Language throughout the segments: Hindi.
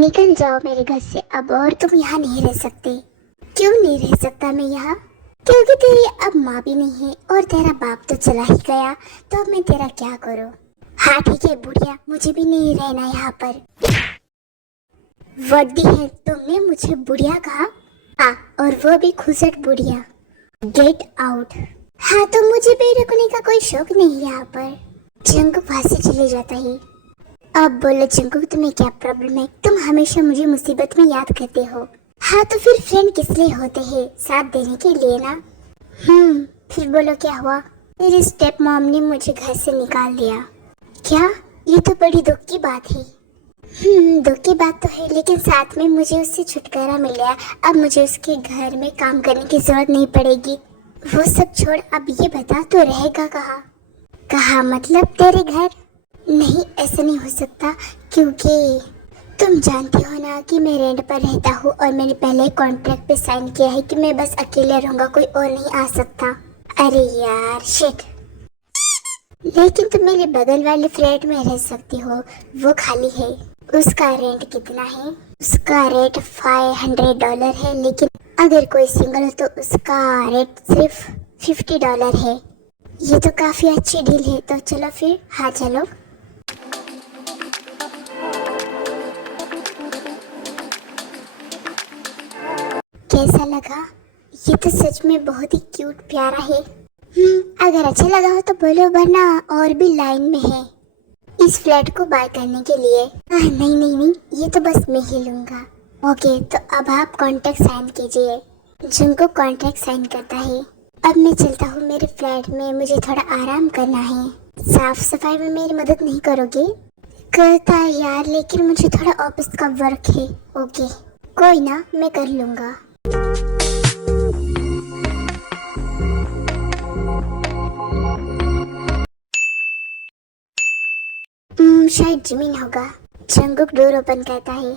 निकल जाओ मेरे घर से अब, और तुम यहाँ नहीं रह सकते। क्यों नहीं रह सकता मैं यहाँ? क्योंकि तेरी अब माँ भी नहीं है और तेरा बाप तो चला ही गया, तो अब मैं तेरा क्या करूँ? हाँ ठीक है बुढ़िया, मुझे भी नहीं रहना यहाँ पर। वर्दी है, तुमने मुझे बुढ़िया कहा? हाँ, और वो भी खुसट बुढ़िया। Get out. हाँ तो मुझे भी रुकने का कोई शौक नहीं यहाँ पर। जंगू वहाँ से चले जाता है। अब बोलो जंगू, तुम्हें क्या प्रॉब्लम है? तुम हमेशा मुझे मुसीबत में याद करते हो। हाँ तो फिर फ्रेंड किस लिए होते हैं? साथ देने के लिए ना। फिर बोलो क्या हुआ? मेरी स्टेप मॉम ने मुझे घर से निकाल दिया। क्या? ये तो बड़ी दुख की बात है। दुख की बात तो है, लेकिन साथ में मुझे उससे छुटकारा मिल गया। अब मुझे उसके घर में काम करने की जरूरत नहीं पड़ेगी। वो सब छोड़, अब ये बता तो रहेगा कहाँ? कहाँ मतलब तेरे घर? नहीं, ऐसा नहीं हो सकता, क्योंकि तुम जानती हो ना कि मैं रेंट पर रहता हूँ और मैंने पहले कॉन्ट्रैक्ट पे साइन किया है कि मैं बस अकेले रहूंगा, कोई और नहीं आ सकता। अरे यार शिट। लेकिन तुम मेरे बगल वाले फ्लैट में रह सकती हो, वो खाली है। उसका रेंट कितना है? उसका रेट $500 है, लेकिन अगर कोई सिंगल हो तो उसका रेट सिर्फ $50 है। ये तो काफी अच्छी डील है, तो चलो फिर। हाँ चलो। कैसा लगा? ये तो सच में बहुत ही क्यूट प्यारा है। अगर अच्छा लगा हो तो बोलो, वरना और भी लाइन में है इस फ्लैट को बाय करने के लिए। नहीं नहीं नहीं, ये तो बस मैं ही लूंगा। ओके, तो अब आप कॉन्ट्रैक्ट साइन कीजिए। जिनको कॉन्ट्रैक्ट साइन करता है। अब मैं चलता हूँ मेरे फ्लैट में, मुझे थोड़ा आराम करना है। साफ सफाई में मेरी मदद नहीं करोगे? करता है यार, लेकिन मुझे थोड़ा ऑफिस का वर्क है। ओके कोई ना, मैं कर लूंगा। शायद जमीन होगा। जंगुक डोर ओपन करता है।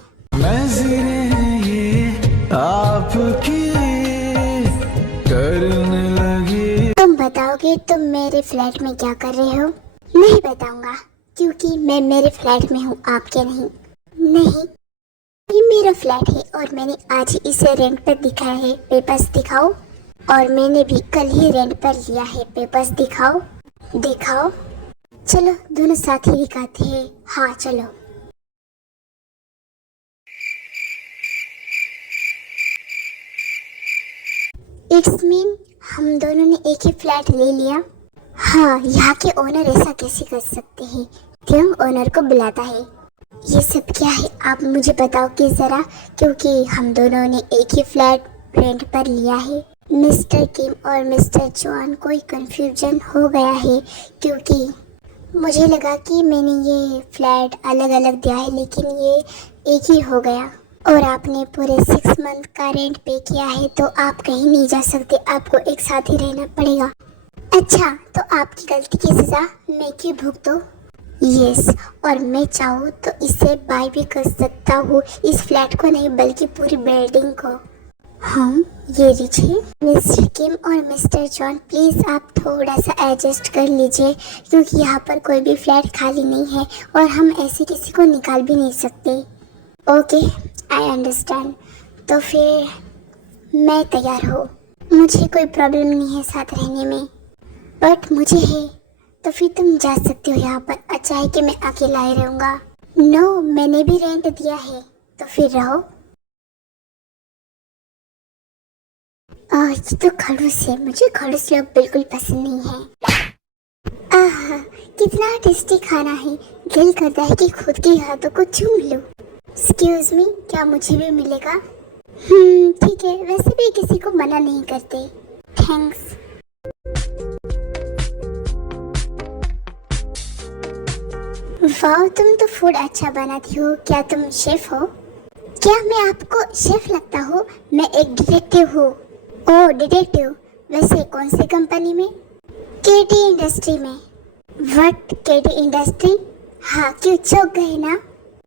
ये आपकी करने लगी। तुम बताओगे तुम मेरे फ्लैट में क्या कर रहे हो? नहीं बताऊंगा, क्योंकि मैं मेरे फ्लैट में हूँ, आपके नहीं। नहीं, ये मेरा फ्लैट है और मैंने आज ही इसे रेंट पर दिखाया है। पेपर्स दिखाओ। और मैंने भी कल ही रेंट पर लिया है। पेपर्स दिखाओ। दिखाओ। चलो दोनों साथ ही दिखाते हैं। हाँ चलो। इट्स मीन हम दोनों ने एक ही फ्लैट ले लिया। हाँ, यहाँ के ओनर ऐसा कैसे कर सकते हैं? क्यों ओनर को बुलाता है? ये सब क्या है, आप मुझे बताओ कि जरा, क्योंकि हम दोनों ने एक ही फ्लैट रेंट पर लिया है। मिस्टर किम और मिस्टर जॉन, कोई कंफ्यूजन हो गया है, क्योंकि मुझे लगा कि मैंने ये फ्लैट अलग अलग दिया है, लेकिन ये एक ही हो गया। और आपने पूरे 6 मंथ का रेंट पे किया है, तो आप कहीं नहीं जा सकते, आपको एक साथ ही रहना पड़ेगा। अच्छा, तो आपकी गलती की सजा मैं क्यों भुगतूं? यस, और मैं चाहूँ तो इसे बाय भी कर सकता हूँ, इस फ्लैट को नहीं बल्कि पूरी बिल्डिंग को। हाँ, ये लीजिए। मिस्टर किम और मिस्टर जॉन, प्लीज़ आप थोड़ा सा एडजस्ट कर लीजिए, क्योंकि यहाँ पर कोई भी फ्लैट खाली नहीं है और हम ऐसे किसी को निकाल भी नहीं सकते। Okay, I understand. तो फिर मैं तैयार हूँ, मुझे कोई प्रॉब्लम नहीं है साथ रहने में। बट मुझे है। तो फिर तुम जा सकते हो यहाँ पर। अच्छा है कि मैं अकेला ही रहूँगा। नो, मैंने भी रेंट दिया है, तो फिर रहो। ये तो खड़ूस है, मुझे खड़ूस लोग बिल्कुल पसंद नहीं है। आह, कितना टेस्टी खाना है, दिल करता है कि खुद के हाथों को चूम लूं। एक्सक्यूज मी, क्या मुझे भी मिलेगा? ठीक है, वैसे भी किसी को मना नहीं करते। थैंक्स। वाह, तुम तो फूड अच्छा बनाती हो। क्या तुम शेफ हो? क्या मैं आपको शेफ लगता हूँ? मैं एक डिटेक्टिव हूँ। ओह डिटेक्टिव, वैसे कौन सी कंपनी में? केटी इंडस्ट्री में। What, KT industry? हाँ, क्यों चौंक गए ना?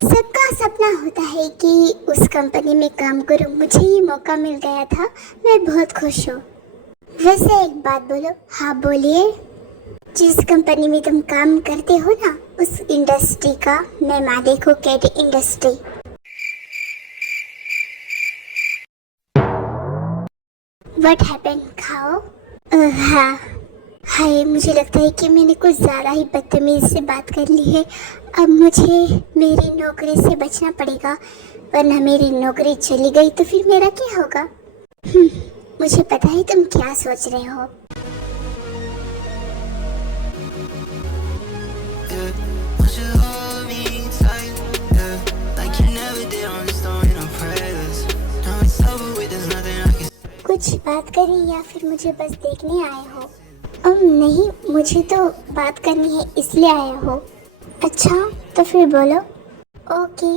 सबका सपना होता है कि उस कंपनी में काम करूं, मुझे ये मौका मिल गया था, मैं बहुत खुश हूँ। वैसे एक बात बोलो। हाँ बोलिए। जिस कंपनी में तुम काम करते हो ना, उस इंडस्ट्री का मैं मालिक हूँ, केटी इंडस्ट्री। व्हाट हैपेंड खाओ? हाँ। हाय, मुझे लगता है कि मैंने कुछ ज़्यादा ही बदतमीज़ी से बात कर ली है। अब मुझे मेरी नौकरी से बचना पड़ेगा, वरना मेरी नौकरी चली गई तो फिर मेरा क्या होगा? मुझे पता है तुम क्या सोच रहे हो। कुछ बात करें या फिर मुझे बस देखने आए हो? नहीं, मुझे तो बात करनी है इसलिए आया हो। अच्छा, तो फिर बोलो। ओके।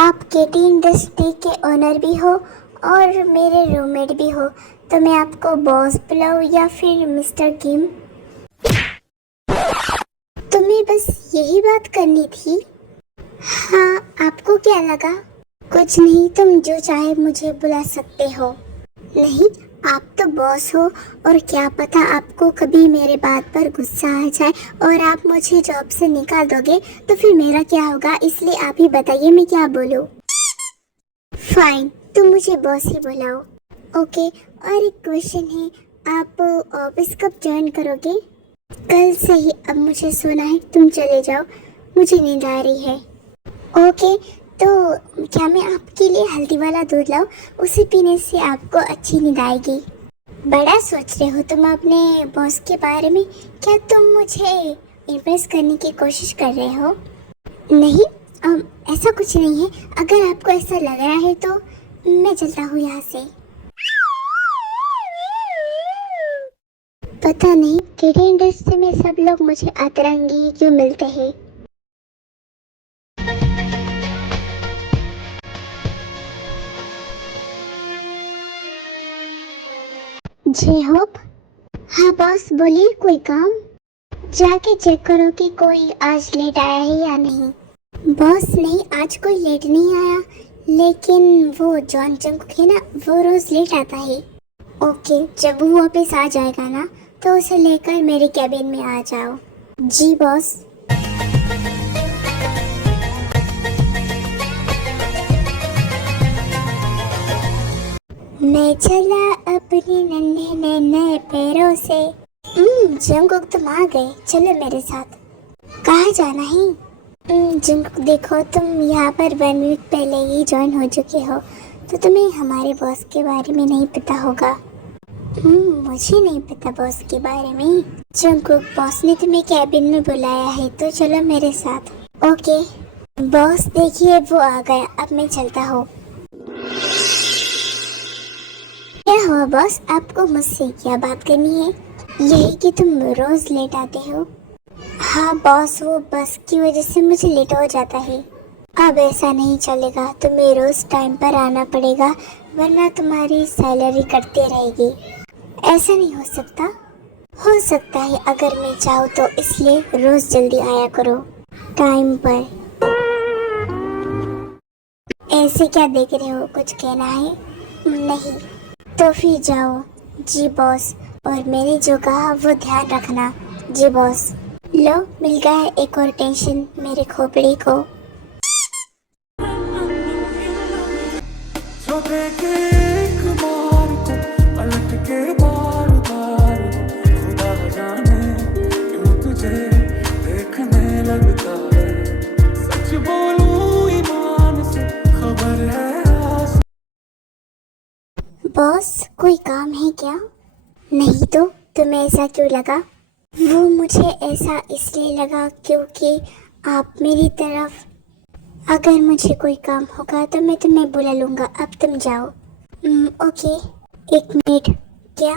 आप केटी इंडस्ट्री के ओनर भी हो और मेरे रूममेट भी हो, तो मैं आपको बॉस बुलाऊं या फिर मिस्टर किम? तुम्हें बस यही बात करनी थी? हाँ, आपको क्या लगा? कुछ नहीं, तुम जो चाहे मुझे बुला सकते हो। नहीं, आप तो बॉस हो और क्या पता आपको कभी मेरे बात पर गुस्सा आ जाए और आप मुझे जॉब से निकाल दोगे तो फिर मेरा क्या होगा, इसलिए आप ही बताइए मैं क्या बोलूं। फाइन, तुम मुझे बॉस ही बुलाओ। ओके, और एक क्वेश्चन है, आप ऑफिस कब ज्वाइन करोगे? कल से ही। अब मुझे सोना है, तुम चले जाओ, मुझे नींद आ रही है। ओके, तो क्या मैं आपके लिए हल्दी वाला दूध लाऊं? उसे पीने से आपको अच्छी नींद आएगी। बड़ा सोच रहे हो तुम अपने बॉस के बारे में। क्या तुम मुझे इम्प्रेस करने की कोशिश कर रहे हो? नहीं, ऐसा कुछ नहीं है। अगर आपको ऐसा लग रहा है तो मैं चलता हूँ यहाँ से। पता नहीं केडी इंडस्ट्री में सब लोग मुझे अतरंगी ही क्यों मिलते हैं। जी होप। हाँ बॉस, बोलिए, कोई काम? जाके चेक करो कि कोई आज लेट आया है या नहीं। बॉस नहीं, आज कोई लेट नहीं आया, लेकिन वो जॉन जंकुक है ना, वो रोज लेट आता है। ओके, जब वो वापस आ जाएगा ना तो उसे लेकर मेरे कैबिन में आ जाओ। जी बॉस। मैं चला अपने नन्हे नन्हे पैरों से। जंकुक तुम आ गए, चलो मेरे साथ। कहाँ जाना है? जंकुक देखो, तुम यहाँ पर 1 वीक पहले ही ज्वाइन हो चुके हो, तो तुम्हें हमारे बॉस के बारे में नहीं पता होगा। मुझे नहीं पता बॉस के बारे में। जंकुक, बॉस ने तुम्हें कैबिन में बुलाया है, तो चलो मेरे साथ। ओके बॉस, देखिए वो आ गया, अब मैं चलता हूँ। क्या हुआ बॉस, आपको मुझसे क्या बात करनी है? यही कि तुम रोज लेट आते हो। हाँ बॉस, वो बस की वजह से मुझे लेट हो जाता है। अब ऐसा नहीं चलेगा, तुम्हें रोज टाइम पर आना पड़ेगा, वरना तुम्हारी सैलरी कटती रहेगी। ऐसा नहीं हो सकता। हो सकता है अगर मैं चाहूँ तो, इसलिए रोज जल्दी आया करो टाइम पर। ऐसे क्या देख रहे हो, कुछ कहना है? नहीं तो फिर जाओ। जी बॉस, और मैंने जो कहा वो ध्यान रखना। जी बॉस। लो, मिल गया है एक और टेंशन मेरे खोपड़ी को। जो देखे एक बार को पलट के बार बार, खुदा जाने क्यों तुझे देखने लगता है। सच बोलूं ईमान से, खबर है बॉस, कोई काम है क्या? नहीं तो तुम्हें ऐसा क्यों लगा? वो मुझे ऐसा इसलिए लगा क्योंकि आप मेरी तरफ। अगर मुझे कोई काम होगा तो मैं तुम्हें बुला लूँगा, अब तुम जाओ। ओके, एक मिनट। क्या?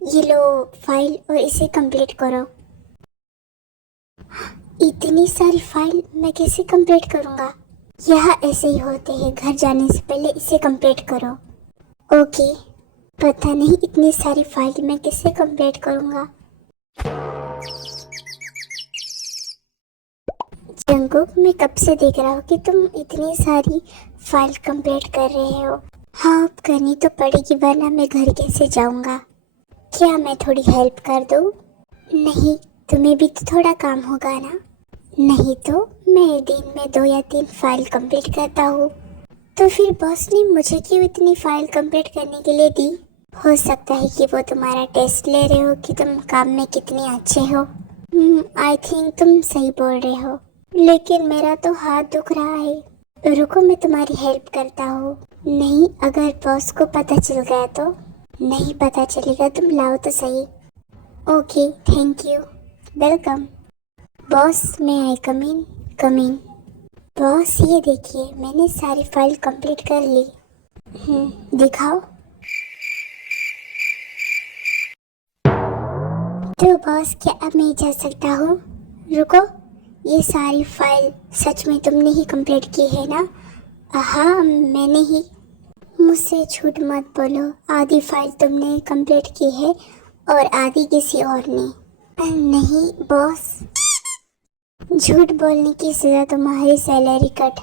ये लो फाइल और इसे कंप्लीट करो। इतनी सारी फाइल मैं कैसे कंप्लीट करूँगा? यह ऐसे ही होते हैं, घर जाने से पहले इसे कंप्लीट करो। ओके, पता नहीं इतनी सारी फाइल मैं कैसे कंप्लीट करूँगा। जंकुक, मैं कब से देख रहा हूँ कि तुम इतनी सारी फाइल कंप्लीट कर रहे हो। हाँ, अब करनी तो पड़ेगी, वरना मैं घर कैसे जाऊँगा। क्या मैं थोड़ी हेल्प कर दूँ? नहीं, तुम्हें भी तो थोड़ा काम होगा ना। नहीं तो मैं दिन में 2 या 3 फाइल कंप्लीट करता हूँ, तो फिर बॉस ने मुझे क्यों इतनी फाइल कंप्लीट करने के लिए दी? हो सकता है कि वो तुम्हारा टेस्ट ले रहे हो कि तुम काम में कितने अच्छे हो। आई थिंक तुम सही बोल रहे हो, लेकिन मेरा तो हाथ दुख रहा है। रुको मैं तुम्हारी हेल्प करता हूँ। नहीं, अगर बॉस को पता चल गया तो? नहीं पता चलेगा, तुम लाओ तो सही। Okay, thank you, welcome. Boss, मैं आई कम इन? कम इन। बॉस ये देखिए, मैंने सारी फाइल कंप्लीट कर ली। दिखाओ। तो बॉस, क्या अब मैं जा सकता हूँ? रुको, ये सारी फाइल सच में तुमने ही कंप्लीट की है ना? हाँ, मैंने ही। मुझसे झूठ मत बोलो, आधी फाइल तुमने कंप्लीट की है और आधी किसी और ने। नहीं बॉस, झूठ बोलने की सजा तुम्हारी सैलरी कट।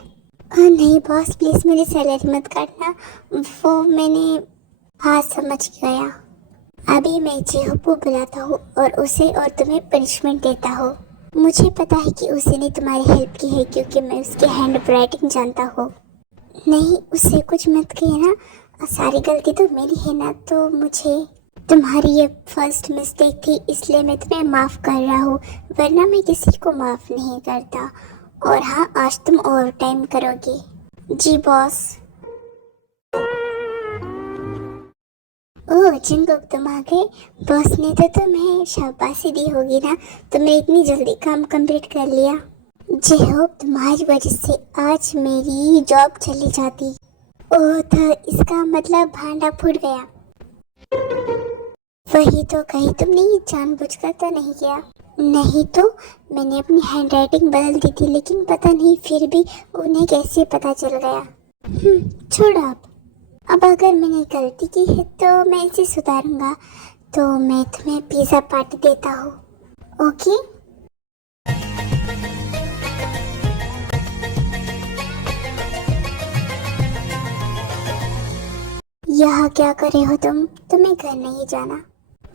नहीं बॉस, प्लीज मेरी सैलरी मत काटना, वो मैंने। हाँ, समझ गया। अभी मैं जेहू को बुलाता हूँ और उसे और तुम्हें पनिशमेंट देता हूँ। मुझे पता है कि उसे ने तुम्हारी हेल्प की है क्योंकि मैं उसकी हैंड राइटिंग जानता हूँ। नहीं, उससे कुछ मत कहना, सारी गलती तो मेरी है ना, तो मुझे। तुम्हारी ये फर्स्ट मिस्टेक थी, इसलिए मैं तुम्हें माफ़ कर रहा हूँ, वरना मैं किसी को माफ़ नहीं करता। और हाँ, आज तुम ओवर टाइम करोगे। जी बॉस। ओह जिंगुक, तुम आ गए। बॉस ने तो तुम्हें शाबाशी दी होगी ना, तुमने इतनी जल्दी काम कंप्लीट कर लिया। जी होप तुम्हारी वजह से आज मेरी जॉब चली जाती। ओह, तो इसका मतलब भांडा फूट गया। वही तो, कहीं तुमने ये जानबूझकर तो नहीं किया? नहीं तो, मैंने अपनी हैंडराइटिंग बदल दी थी, लेकिन पता नहीं फिर भी उन्हें कैसे पता चल गया। छोड़ो अब अगर मैंने गलती की है तो मैं इसे सुधारूंगा। तो मैं तुम्हें पिज़्ज़ा पार्टी देता हूँ, ओके? यहाँ क्या कर रहे हो तुम? तुम्हें घर नहीं जाना?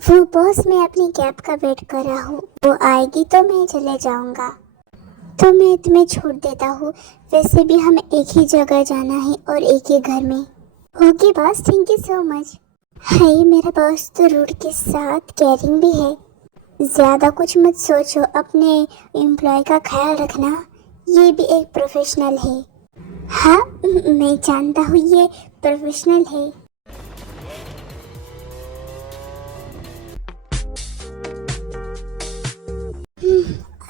वो बॉस, मैं अपनी कैब का वेट कर रहा हूँ, वो आएगी तो मैं चले जाऊंगा। तो मैं तुम्हें छोड़ देता हूँ, वैसे भी हमें एक ही जगह जाना है और एक ही घर में। Okay boss, thank you so much. Hi, मेरा बॉस तो रूट के साथ केयरिंग भी है। ज़्यादा कुछ मत सोचो, अपने एम्प्लॉय का ख्याल रखना, ये भी एक प्रोफेशनल है। हाँ, मैं जानता हूँ ये प्रोफेशनल है।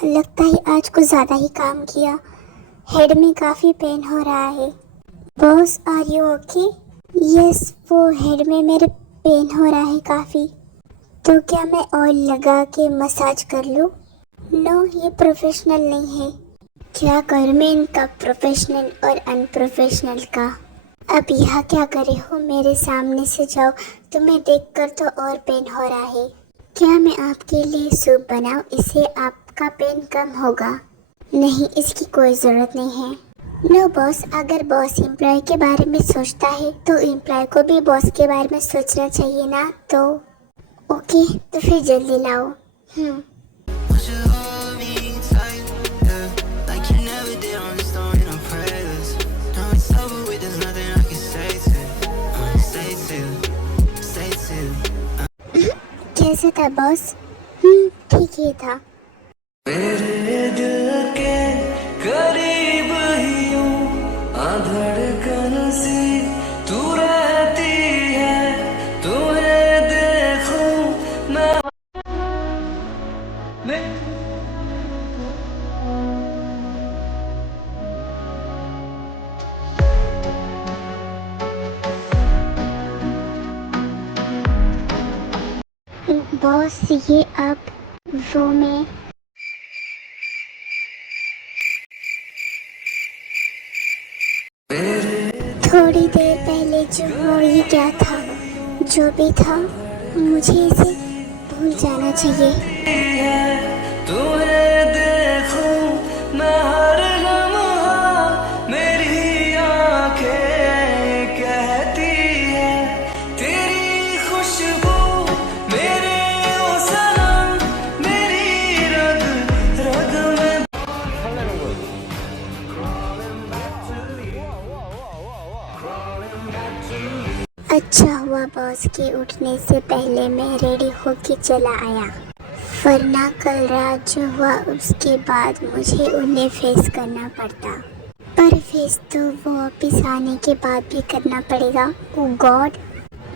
लगता है आज कुछ ज़्यादा ही काम किया, हेड में काफ़ी पेन हो रहा है। Boss, are you okay? Yes, वो हेड में मेरे पेन हो रहा है काफ़ी। तो क्या मैं ऑयल लगा के मसाज कर लूँ? नो, ये प्रोफेशनल नहीं है। क्या करूँ मैं इनका प्रोफेशनल और अनप्रोफेशनल का? अब यहाँ क्या करे हो, मेरे सामने से जाओ, तुम्हें देखकर तो और पेन हो रहा है। क्या मैं आपके लिए सूप बनाऊँ, इससे आपका पेन कम होगा? नहीं, इसकी कोई ज़रूरत नहीं है। नो बॉस, अगर बॉस एम्प्लॉय के बारे में सोचता है तो एम्प्लॉय को भी बॉस के बारे में सोचना चाहिए ना। तो ओके, तो फिर जल्दी लाओ। कैसे था बॉस? ठीक ही था। मेरे दिल के करीब ही हूँ, धड़कन सी तू रहती है, तुम्हें देखूं ना मैं। बॉस, ये अब वो मैं। थोड़ी देर पहले जो हो ही क्या था, जो भी था, मुझे इसे भूल जाना चाहिए। तुम्हें देखूं मैं हर लम्हा, मेरी आंखें कहती है, तेरी खुशबू मेरे ओ सनम, मेरी रग रग में। अच्छा हुआ बॉस के उठने से पहले मैं रेडी होके चला आया, वरना कल रात जो हुआ उसके बाद मुझे उन्हें फेस करना पड़ता। पर फेस तो वो वापिस आने के बाद भी करना पड़ेगा। ओ गॉड,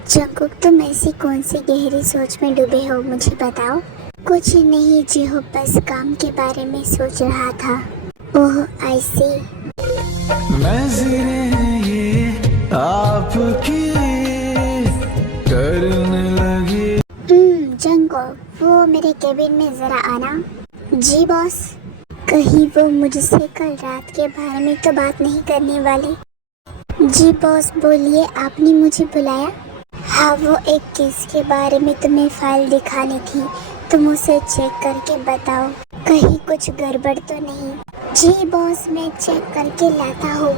जंगकुक तुम ऐसी कौन सी गहरी सोच में डूबे हो, मुझे बताओ। कुछ नहीं जी हो, बस काम के बारे में सोच रहा था। ओह आई सी। नजरें ये आपकी करने लगी। जंगकुक, वो मेरे केबिन में जरा आना। जी बॉस। कहीं वो मुझसे कल रात के बारे में तो बात नहीं करने वाले? जी बॉस बोलिए, आपने मुझे बुलाया? हाँ, वो एक केस के बारे में तुम्हें फाइल दिखानी थी, तुम उसे चेक करके बताओ, कहीं कुछ गड़बड़ तो नहीं? जी बॉस, मैं चेक करके लाता हूँ,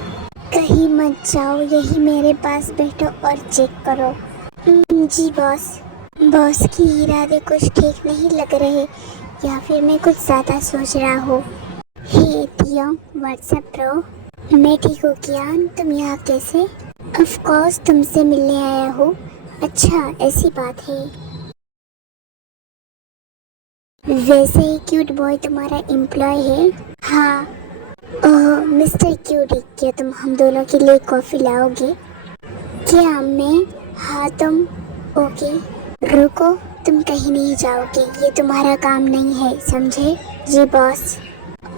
कहीं मत जाओ, यही मेरे पास बैठो और चेक करो। जी बॉस। बॉस की इरादे कुछ ठीक नहीं लग रहे, या फिर मैं कुछ ज़्यादा सोच रहा हूँ। हे तियोंग, व्हाट्सएप ब्रो। मैं ठीक हूँ कियान, तुम यहाँ कैसे? ऑफ कोर्स तुमसे मिलने आया हूँ। अच्छा, ऐसी बात है। वैसे ही क्यूट बॉय तुम्हारा एम्प्लॉय है? हाँ। ओह मिस्टर क्यूटी, क्या तुम हम दोनों के लिए कॉफ़ी लाओगे? क्या मैं? हाँ तुम। ओके, रुको, तुम कहीं नहीं जाओगे, ये तुम्हारा काम नहीं है, समझे? जी बॉस।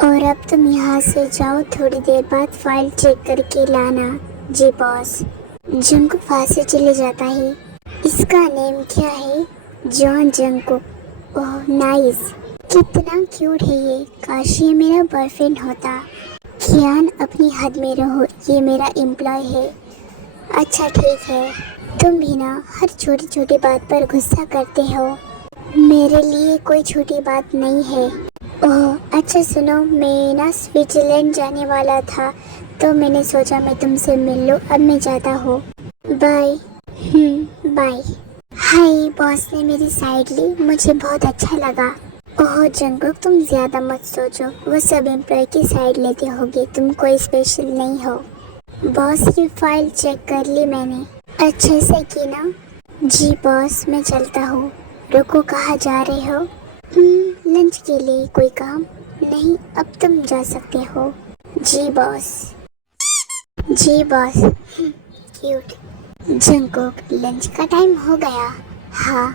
और अब तुम यहाँ से जाओ, थोड़ी देर बाद फाइल चेक करके लाना। जी बॉस। जंगकुक वहाँ से चले जाता है। इसका नेम क्या है? John Jungkook. ओह नाइस, कितना क्यूट है ये, काश ये मेरा बॉयफ्रेंड होता। कियान अपनी हद में रहो, ये मेरा एम्प्लॉय है। अच्छा ठीक है, तुम भी ना हर छोटी छोटी बात पर गुस्सा करते हो, मेरे लिए कोई छोटी बात नहीं है। ओह अच्छा सुनो, मैं ना स्विट्जरलैंड जाने वाला था, तो मैंने सोचा मैं तुमसे मिल लूँ, अब मैं जाता हूँ, बाय। बाय। हाय, बॉस ने मेरी साइड ली, मुझे बहुत अच्छा लगा। ओह जंगकुक, तुम ज़्यादा मत सोचो, वो सब एम्प्लॉय की साइड लेते होगे, तुम कोई स्पेशल नहीं हो। बॉस की फाइल चेक कर ली मैंने, अच्छे से की ना? जी बॉस, मैं चलता हूँ। रुको, कहाँ जा रहे हो? लंच के लिए। कोई काम? नहीं, अब तुम जा सकते हो। जी बॉस। जी बॉस। क्यूट। जंगकुक, लंच का टाइम हो गया। हाँ,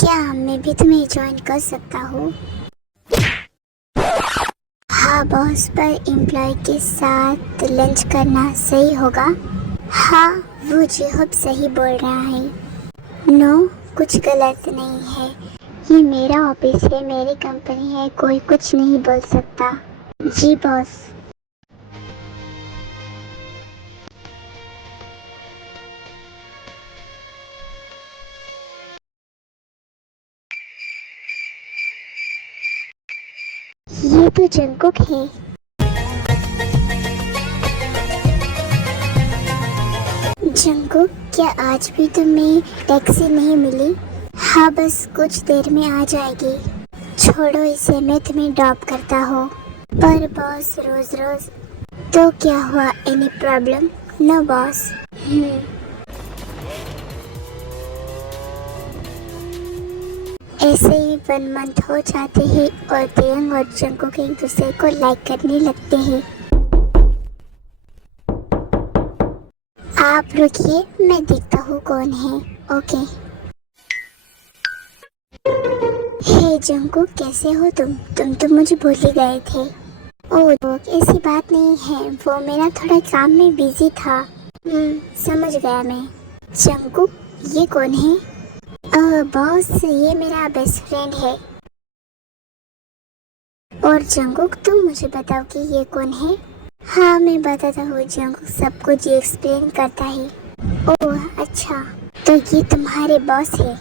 क्या मैं भी तुम्हें ज्वाइन कर सकता हूँ? हाँ बॉस, पर एम्प्लॉय के साथ लंच करना सही होगा? हाँ, वो जेहब सही बोल रहा है। नो, कुछ गलत नहीं है, ये मेरा ऑफिस है, मेरी कंपनी है, कोई कुछ नहीं बोल सकता। जी बॉस। ये तो जंगकुक है। जंगकुक, क्या आज भी तुम्हें टैक्सी नहीं मिली? हाँ, बस कुछ देर में आ जाएगी। छोड़ो इसे, मैं तुम्हें ड्रॉप करता हूँ। पर बॉस, रोज रोज तो क्या हुआ, एनी प्रॉब्लम? No boss. ऐसे ही 1 मंथ हो जाते हैं और तियोंग और जंगकुक एक दूसरे को लाइक करने लगते हैं। आप रुकिए, मैं देखता हूँ कौन है। ओके। हे जंगकुक, कैसे हो तुम? तुम तो मुझे भूल ही गए थे। ओह ऐसी बात नहीं है, वो मेरा थोड़ा काम में बिजी था। समझ गया मैं। जंगकुक, ये कौन है? बॉस, ये मेरा बेस्ट फ्रेंड है। और जंगकुक, तुम मुझे बताओ कि ये कौन है? हाँ, मैं बताता हूँ, जंगकुक सब कुछ एक्सप्लेन करता है। ओह अच्छा, तो ये तुम्हारे बॉस है?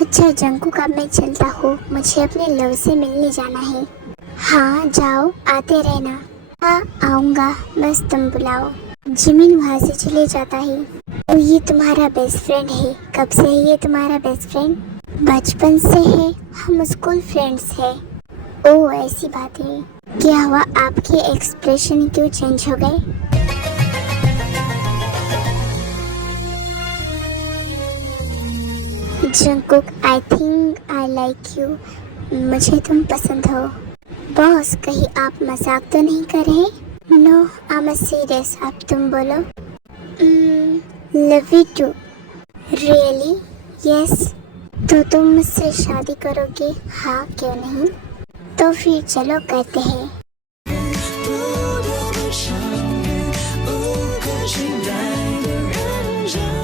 अच्छा जंगकुक, अब मैं चलता हूँ, मुझे अपने लव से मिलने जाना है। हाँ जाओ, आते रहना। हाँ आऊँगा, बस तुम बुलाओ। जिमिन वहाँ से चले जाता है। तो ये तुम्हारा बेस्ट फ्रेंड है? कब से है ये तुम्हारा बेस्ट फ्रेंड? बचपन से है, हम स्कूल फ्रेंड्स हैं। ओह ऐसी बात है। क्या हुआ, आपके एक्सप्रेशन क्यों चेंज हो गए? Jungkook, I think I like you. मुझे तुम पसंद हो। बॉस, कहीं आप मजाक तो नहीं कर रहे? No, I am serious. अब तुम बोलो। Love you too. Really? Yes. तो तुम मुझसे शादी करोगे? हाँ, क्यों नहीं। तो फिर चलो करते हैं। 不得不相遇，无可取代的认真。